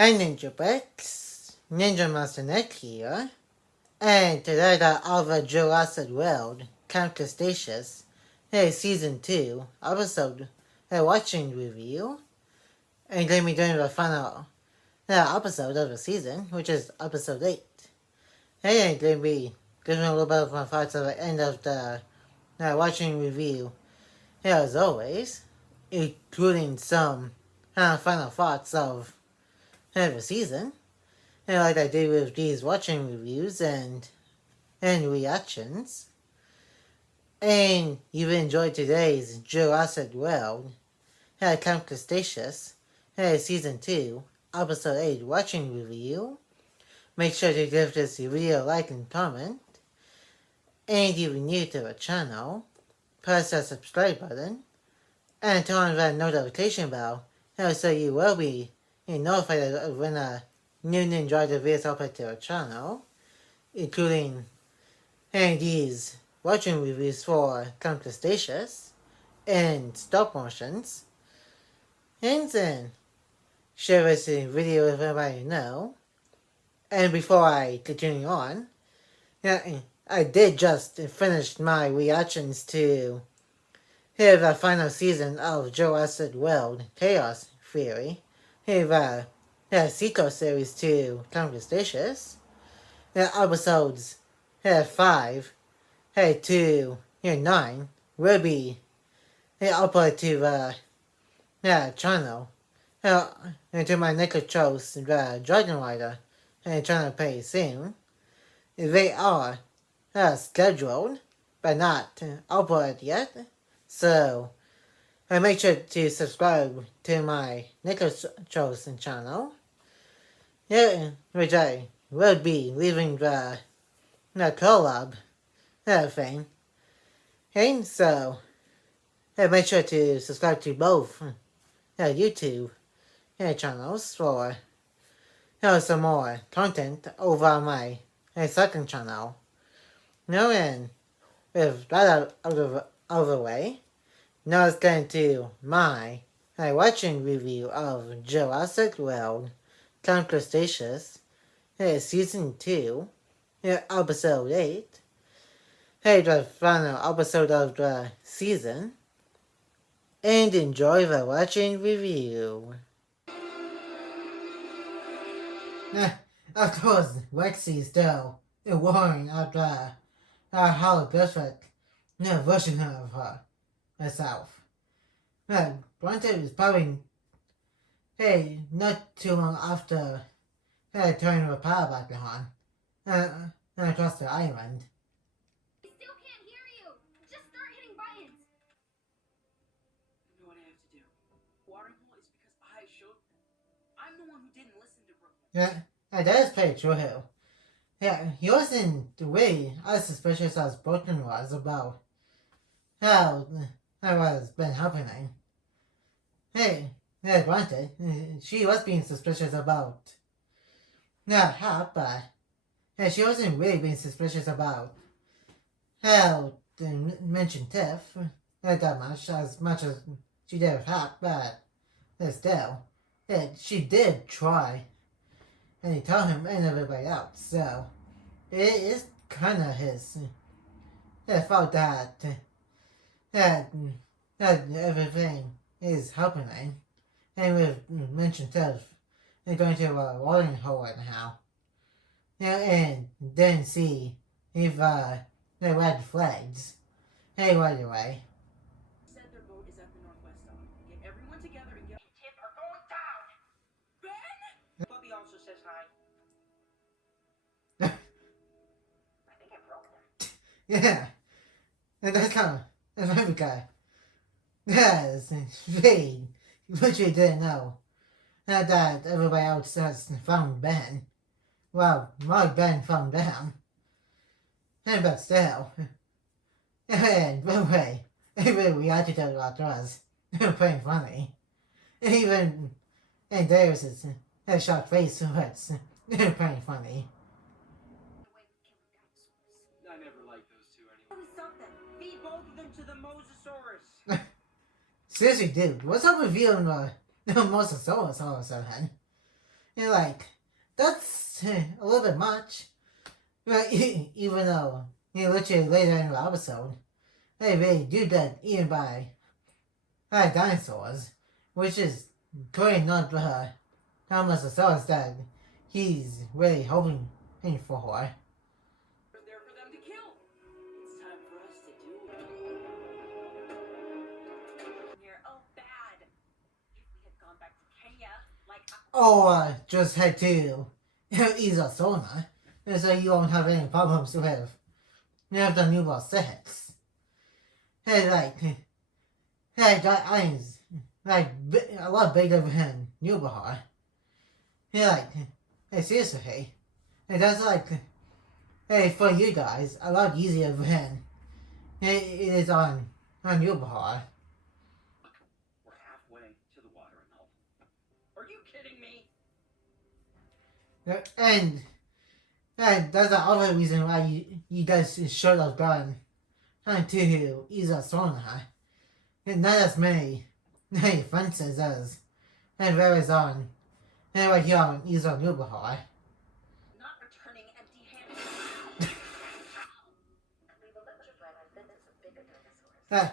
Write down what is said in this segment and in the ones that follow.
Hi Ninja Bricks, Ninja Master Nick here, and today that over Jurassic World Camp Cretaceous, Season 2, episode, watching review, and going to be doing the final episode of the season, which is episode 8. Hey, I'm going to be giving a little bit of my thoughts at the end of the watching review, as always, including some final thoughts of the season. Like I do with these watching reviews and reactions. And you've enjoyed today's Jurassic World Camp Cretaceous Season 2, Episode 8 watching review. Make sure to give this video a like and comment. And if you're new to the channel, press that subscribe button and turn on that notification bell so you will be notified of when a new Ninja videos upload to our channel, including these watching reviews for Camp Cretaceous and stop motions, and then share this video with everybody you know. And before I continue on, I did just finish my reactions to the final season of Jurassic World Chaos Theory, the sequel series to Camp Cretaceous, episodes 5 to 9 will be uploaded to the channel, and to my Nick chose the Dragon Rider channel pretty soon. They are scheduled, but not uploaded yet, so make sure to subscribe to my Nick chose channel, which I will be leaving the collab thing. And so make sure to subscribe to both YouTube channels for some more content over on my second channel. And with that out of the way, now let's get into my watching review of Jurassic World Camp Cretaceous Season 2, Episode 8, the final episode of the season, and enjoy the watching review. Of course, Lexi is still worrying about the holographic version of herself. Granted, is probably not too long after turning the power back on across the island. I still can't hear you. Just start hitting buttons. I know what I have to do. Water hole is because I showed them. I'm the one who didn't listen to Brooklyn. That is pretty true. He wasn't really as suspicious as Brooklyn was about how was been happening. Granted, she was being suspicious about Hap, but she wasn't really being suspicious about how mentioned Tiff that much as she did with Hap, but still, she did try, and he told him and everybody else, so it is kind of his fault that everything is happening, and with mentioned Tiff going to a watering hole right now, and then see if the red flags right away. Said their boat is at the northwest dock. Get everyone together and get Tip are going down. Ben! Bubby also says hi. I think I broke that. Yeah, that's very good. Yes, Shane, which we didn't know that everybody else has found Ben. Well, my Ben found them. But still. And by the way, even reacted to what was pretty funny. Even and Darius's shocked face was pretty funny. I never liked those two anyway. Something. Feed both of them to the Mosasaurus. Seriously, dude, what's up with you and the Mosasaurus all of a sudden? You're like, that's a little bit much. But even though, literally later in the episode, they really do that eaten by dinosaurs, which is totally not the Thomasaurus that he's really hoping for her. They're there for them to kill. It's time for us to do it. Here, oh bad. If we had gone back to Kenya, like Or just head to Isasona, so you won't have any problems with the new World 6. Hey, that island's a lot bigger than Newbahar. Hey, seriously, hey, that's hey, for you guys, a lot easier than it is on Newbahar. we're halfway to the watering hole. Are you kidding me? And that's the other reason why you guys should have gone to Isasona. And not as many fences as there is on right here on Isa Newbahar. Not returning empty-handed.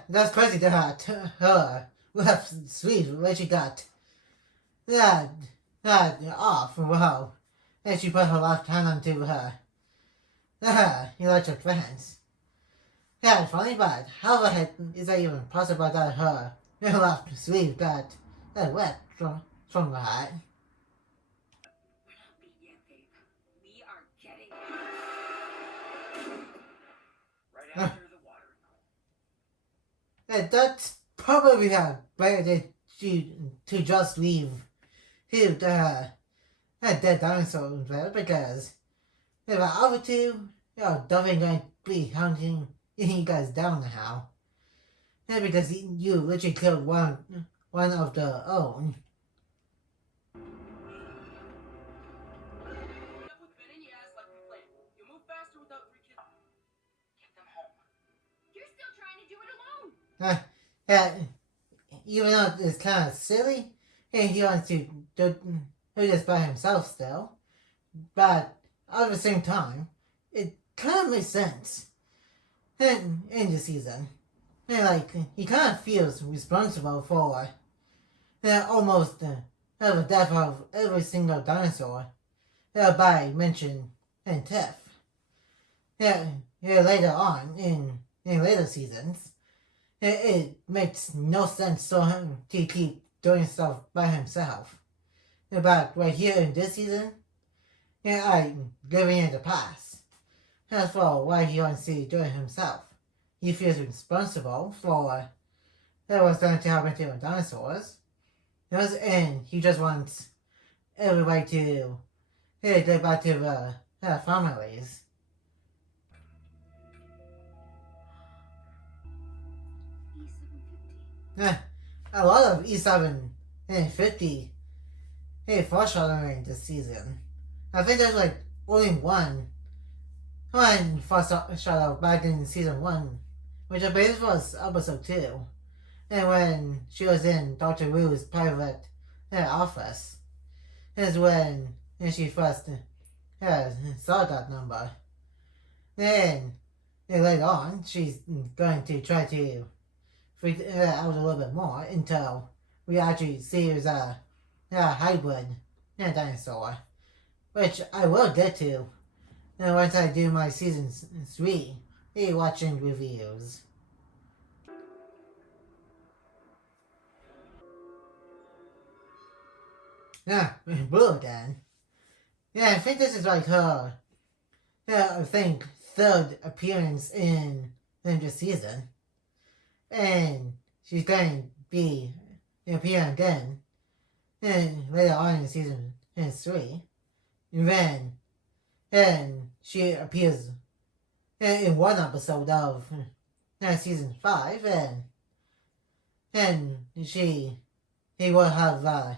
That's crazy that her left sleeve when she got that off. Wow. And she put her left hand onto her electric fence. Yeah, funny, but how the heck is that even possible that her left sleeve got wet from the hat? We're not beat yet, babe. We are getting right after the watering hole. And that's probably better to just leave that dead dinosaur there, because if the other two, definitely going to be hunting you guys down now. Yeah, because you literally killed one of their own. With Ben and Yaz like we planned. You move faster without 3 kids. Get them home. You're still trying to do it alone. Yeah, even though it's kind of silly, he wants to do this by himself still, but at the same time, it kind of makes sense in the season. He kind of feels responsible for almost the death of every single dinosaur by mention and Tiff. Later on in later seasons, it makes no sense for him to keep doing stuff by himself. But right here in this season, I'm giving it a pass. As for why he wants to do it himself, he feels responsible for what's going to happen to the dinosaurs. And he just wants everybody to get back to their families. E750. A lot of E750 foreshadowing this season. I think there's only one foreshadow back in season 1, which I believe was episode 2. And when she was in Dr. Wu's private office, is when she first saw that number. Then later on, she's going to try to freak out a little bit more until we actually see there's a hybrid dinosaur, which I will get to once I do my season 3 watching reviews. Blue again. I think this is her, I think, third appearance in this season. And she's going to be appearing again later on in season 3. And she appears in one episode of season 5, and he will have a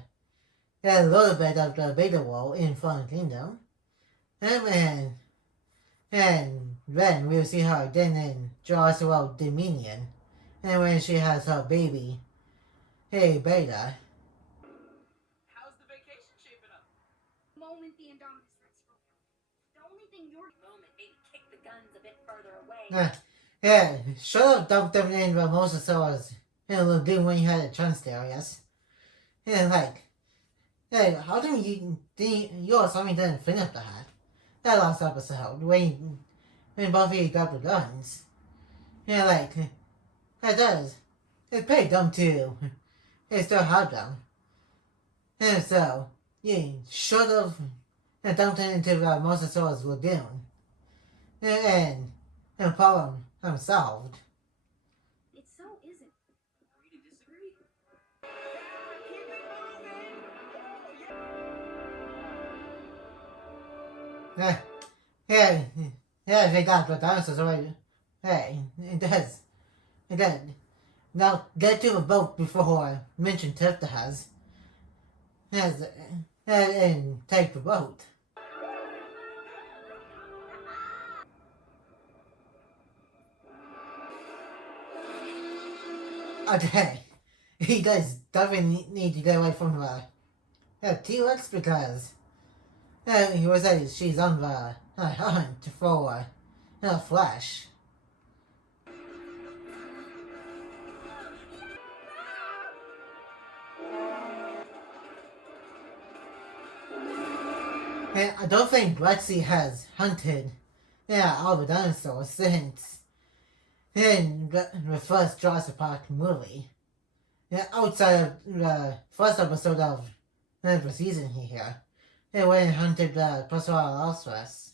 little bit of the bigger role in Fallen Kingdom, and then we'll see her again in Jurassic World Dominion, and when she has her baby, Beta. How's the vacation shaping up? moment the Indominus Rex broke out. The only thing you're Moment, maybe kick the guns a bit further away. Yeah, should have dumped them in the Mosasaurus in the lagoon when you had a chance there, yes. And like, hey, how come you or something didn't finish that last episode when both of you got the guns? Yeah, like, that does. It's pretty dumb too. They still have them. And so, you should have dumped it into the Mosasaurus lagoon. And the problem solved. It so isn't. Agree to disagree? Yeah, they got the dinosaurs already. Hey, it does. It does. Now, get to the boat before I mention Tifta has. And take the boat. Okay. He does definitely need to get away from the T-Rex because he was saying she's on the hunt for flesh. And I don't think Lexi has hunted all the dinosaurs since in the first Jurassic Park movie. Outside of the first episode of the season here, they went and hunted the Prosaurolosaurus.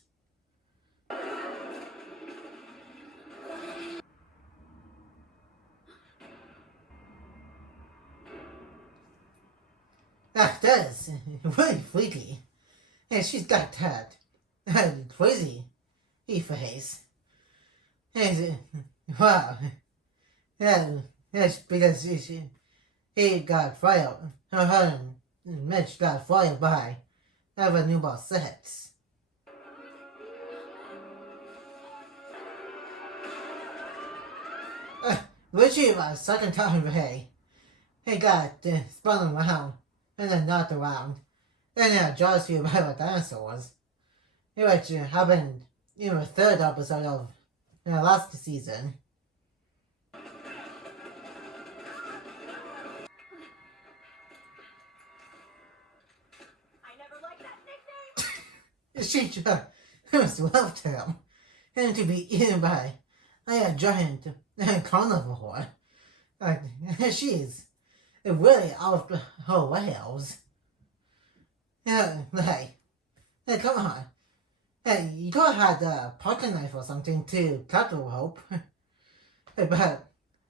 That is really freaky. And she's got that crazy face. And, wow. Yeah, because he got fired. Her and Mitch got fired by Ever Newball 6. Richie was second time he got spun around and then knocked around. Then Jaws flew by the dinosaurs. Which happened in the third episode of the last season. I never liked that nickname. She just loved him to be eaten by a giant carnivore. She's really out of her rails. Hey, come on. Hey, you could have had a pocket knife or something to cut the rope. But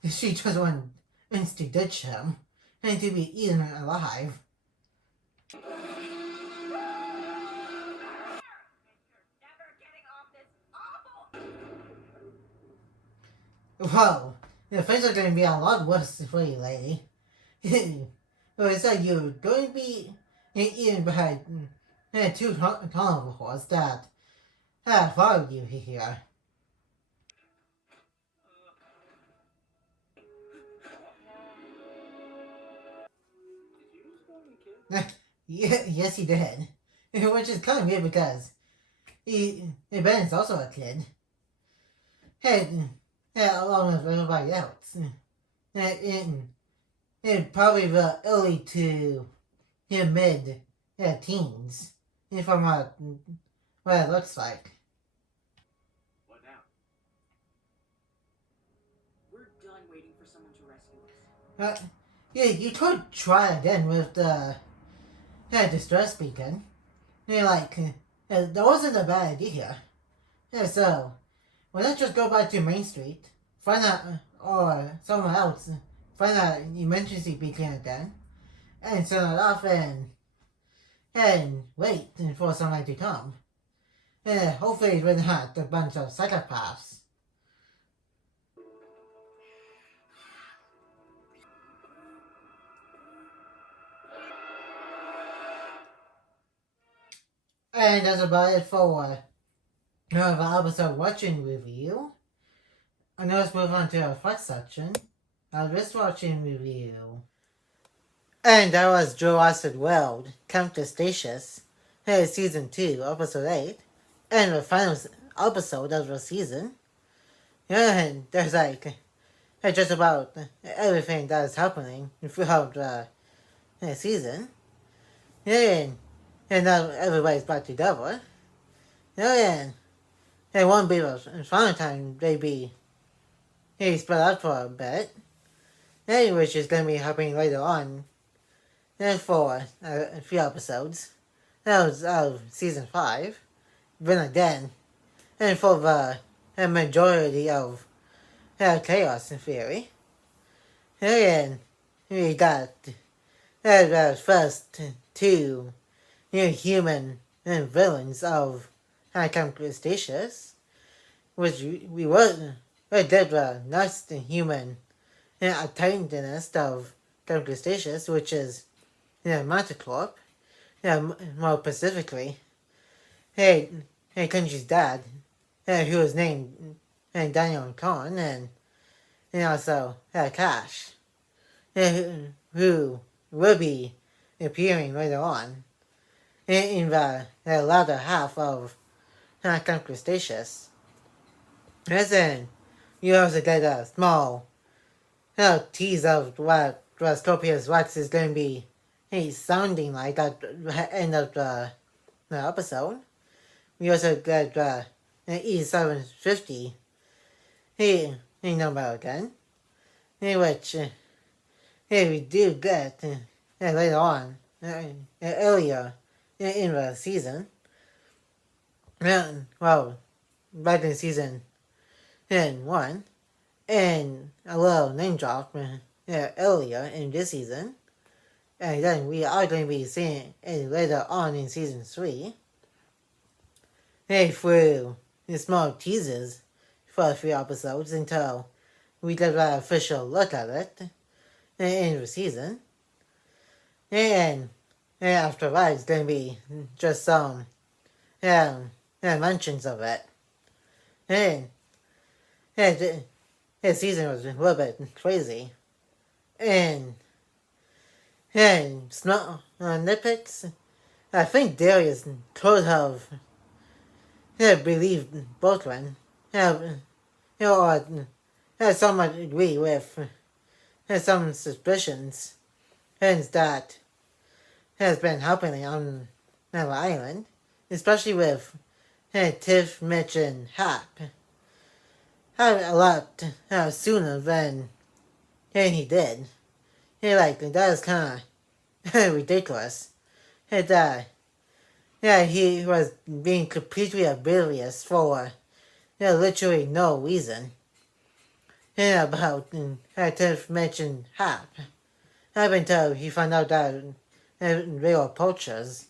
she just wants to ditch him and to be eaten alive. Well, things are going to be a lot worse for you, lady. It said you're going to be eaten by two carnivores that followed you here. Yes, he did. Which is kind of weird because Ben is also a kid. Along with everybody else. In probably the early to mid teens. From what it looks like. What now? We're done waiting for someone to rescue us. You could try again with the distress beacon. That wasn't a bad idea. So, why not just go back to Main Street, find out, or somewhere else, find out an emergency beacon again, and send it off and wait for someone to come. And hopefully we're not a bunch of psychopaths. And that's about it for the episode watching review. And now let's move on to our first section, our wrist watching review. And that was Jurassic World Camp Cretaceous. season 2, episode 8, and the final episode of the season. And there's like just about everything that is happening throughout the season. And now everybody's back together. And it won't be the final time they be spread out for a bit. Which is going to be happening later on. And for a few episodes. That was of season 5. Then again. And for the majority of chaos in theory. And we got the first 2 human villains of Camp Cretaceous, which we did the next human antagonist of Camp Cretaceous, which is Manticorp. More specifically, Kenji's dad, who was named Daniel Cohen, and also Cash, who will be appearing later on in the latter half of Camp Cretaceous. As in, you also get a small tease of what Scorpius Rex is going to be sounding like at the end of the episode. We also get E750 number again, which we do get later on, earlier in the season. Well, back in season 1, and a little name drop earlier in this season. And then we are going to be seeing it later on in season 3. Through small teasers for a few episodes until we get an official look at it in the season. And after that, it's going to be just some mentions of it. And this season was a little bit crazy. And small nitpicks. I think Darius could have believed Boatman. Or somewhat agree with some suspicions that has been happening on the island, especially with Tiff, Mitch, and Hap. A lot sooner than he did. That is kind of ridiculous. He was being completely oblivious for literally no reason about Tiff, Mitch, and Hap. Up until he found out that they were poachers.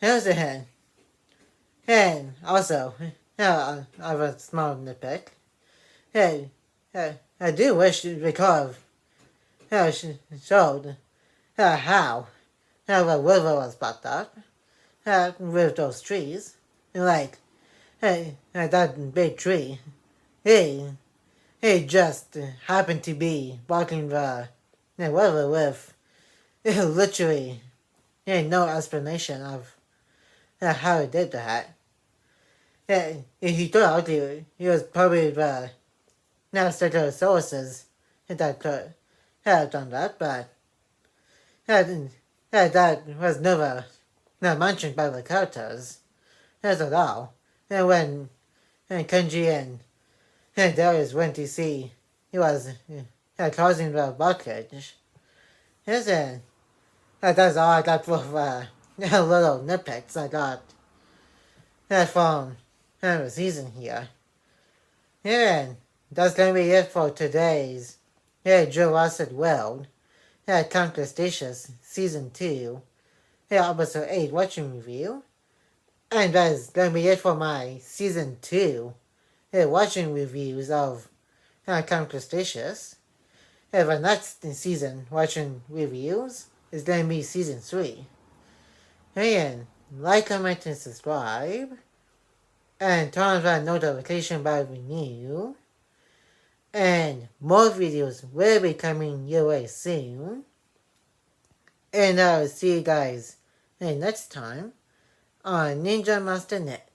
And also, I have a small nitpick. I do wish they could have showed how the river was backed up with those trees. That big tree, he just happened to be walking the river with literally no explanation of how he did that. He thought he was probably the secret sources that could have done that, but that was never mentioned by the characters at all. And when Kenji and Darius went to see he was causing the blockage, that's all I got for little nitpicks I got from the season here. And that's going to be it for today's Jurassic World Camp Cretaceous Season 2 Episode 8 watching review. And that is going to be it for my Season 2 watching reviews of Camp Cretaceous. The next season watching reviews is going to be Season 3. And like, comment, and subscribe. And turn on that notification bell when new. And more videos will be coming your way soon. And I'll see you guys next time. on Ninja Master Nick.